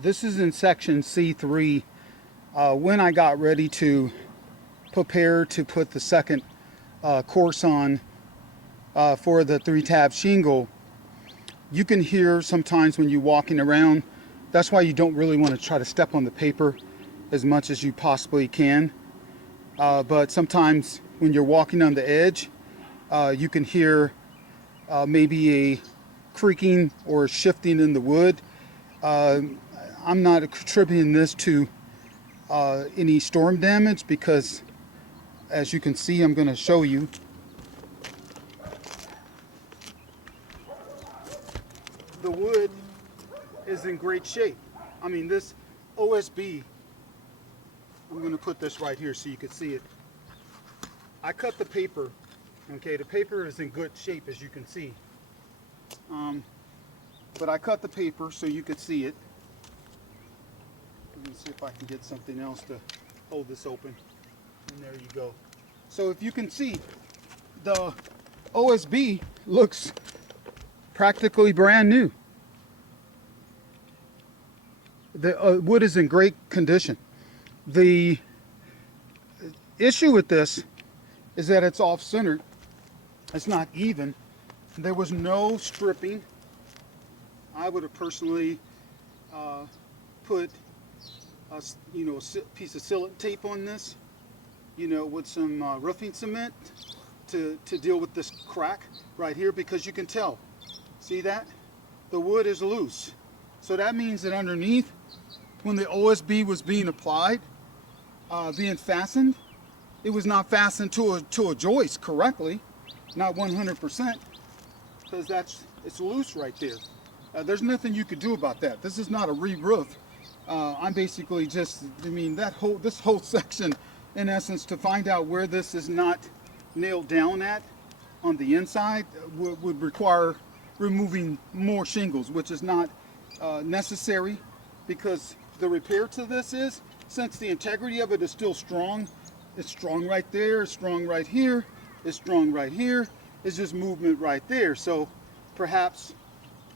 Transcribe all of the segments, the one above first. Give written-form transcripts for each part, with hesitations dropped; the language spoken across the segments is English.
This is in section C3. When I got ready to prepare to put the second course on for the 3-tab shingle, you can hear sometimes when you're walking around. That's why you don't really want to try to step on the paper as much as you possibly can. But sometimes when you're walking on the edge, you can hear maybe a creaking or shifting in the wood. I'm not attributing this to any storm damage because, as you can see, I'm going to show you. The wood is in great shape. I mean, this OSB, I'm going to put this right here so you can see it. I cut the paper. Okay, the paper is in good shape, as you can see. But I cut the paper so you could see it. Let me see if I can get something else to hold this open. And there you go. So if you can see, the OSB looks practically brand new. The wood is in great condition. The issue with this is that it's off-centered. It's not even. There was no stripping. I would have personally put a piece of sealant tape on this, with some roofing cement to deal with this crack right here, because you can tell. See that? The wood is loose. So that means that underneath, when the OSB was being applied, being fastened, it was not fastened to a joist correctly, not 100%, because it's loose right there. There's nothing you could do about that. This is not a re-roof. I'm basically just, this whole section, in essence, to find out where this is not nailed down at on the inside would require removing more shingles, which is not necessary, because the repair to this is, since the integrity of it is still strong, it's strong right there, it's strong right here, it's strong right here, it's just movement right there. So perhaps,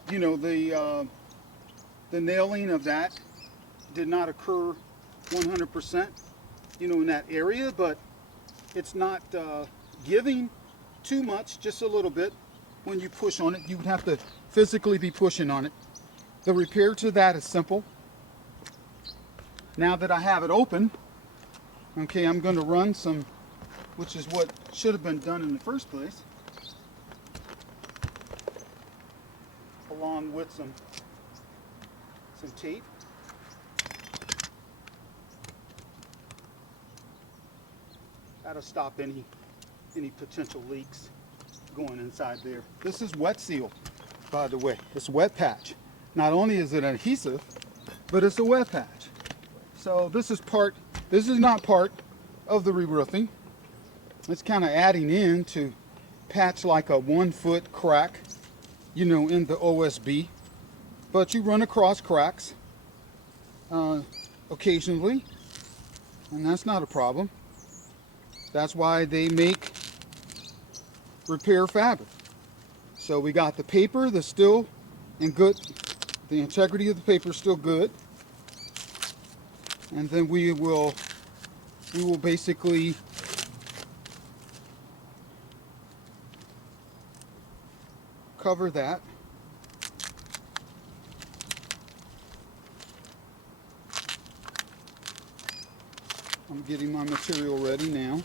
the nailing of that did not occur 100%, in that area, but it's not giving too much, just a little bit. When you push on it, you would have to physically be pushing on it. The repair to that is simple. Now that I have it open, okay, I'm going to run some, which is what should have been done in the first place, along with some tape. That'll stop any potential leaks going inside there. This is wet seal, by the way. It's wet patch. Not only is it adhesive, but it's a wet patch. So this is not part of the re-roofing. It's kind of adding in to patch like a 1-foot crack, in the OSB. But you run across cracks occasionally, and that's not a problem. That's why they make repair fabric. So we got the paper that's still in good, the integrity of the paper is still good. And then we will basically cover that. I'm getting my material ready now.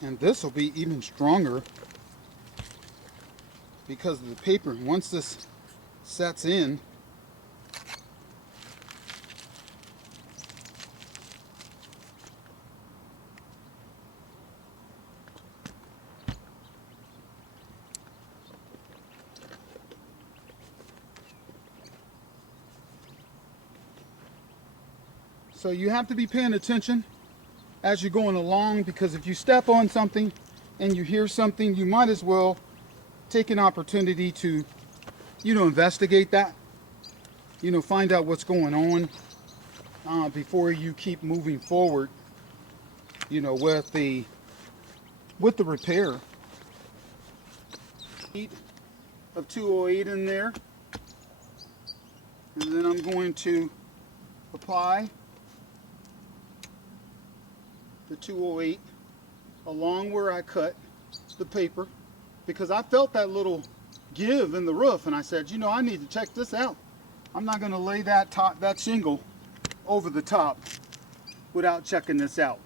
And this will be even stronger because of the paper. Once this sets in, so you have to be paying attention as you're going along, because if you step on something and you hear something, you might as well take an opportunity to, investigate that, find out what's going on before you keep moving forward, with the repair. heat of 208 in there, and then I'm going to apply the 208 along where I cut the paper, because I felt that little give in the roof, and I said, you know, I need to check this out. I'm not going to lay that shingle over the top without checking this out.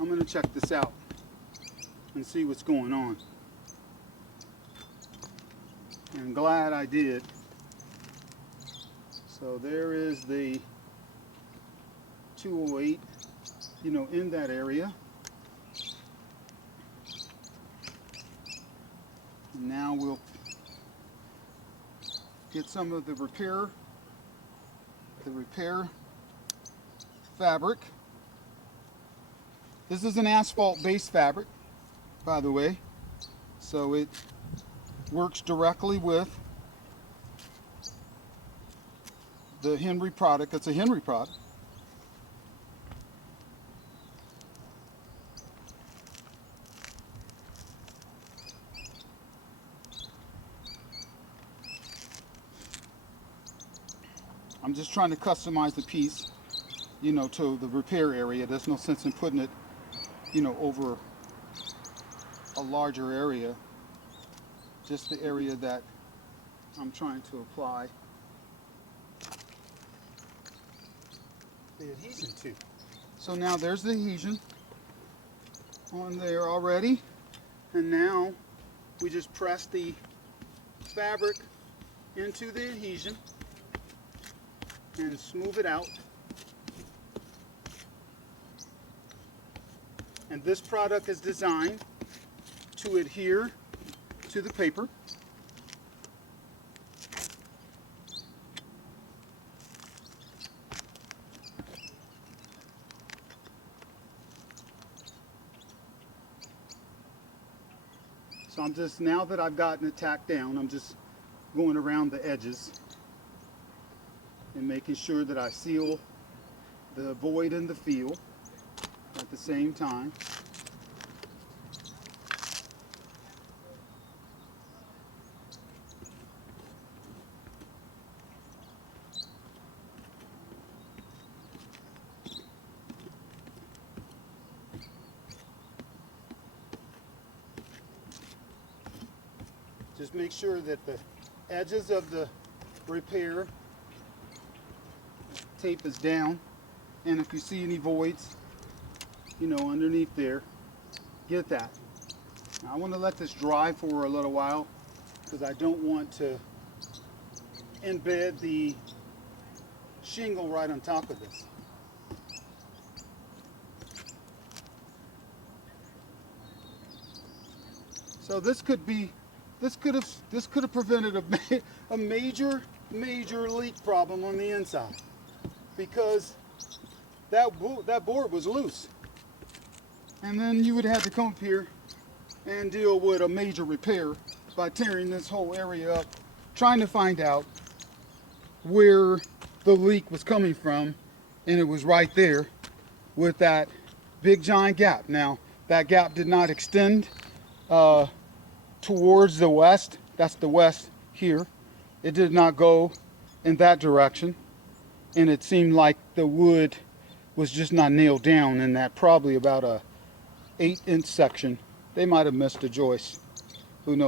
I'm going to check this out and see what's going on. And glad I did. So there is the 208, you know, in that area. And now we'll get some of the repair fabric. This is an asphalt-based fabric, by the way, so it works directly with the Henry product. It's a Henry product. I'm just trying to customize the piece, you know, to the repair area. There's no sense in putting it, you know, over a larger area. Just the area that I'm trying to apply the adhesion to. So now there's the adhesion on there already, and now we just press the fabric into the adhesion and smooth it out. And this product is designed to adhere to the paper. So I'm just, now that I've gotten it tacked down, I'm just going around the edges and making sure that I seal the void and the fill at the same time. Just make sure that the edges of the repair tape is down, and if you see any voids, you know, underneath there, get that. Now, I want to let this dry for a little while because I don't want to embed the shingle right on top of this. So this could have prevented a major leak problem on the inside, because that board was loose, and then you would have to come up here and deal with a major repair by tearing this whole area up, trying to find out where the leak was coming from, and it was right there with that big giant gap. Now that gap did not extend towards the west. That's the west here. It did not go in that direction, and it seemed like the wood was just not nailed down in that probably about a 8-inch section. They might have missed a joist, who knows.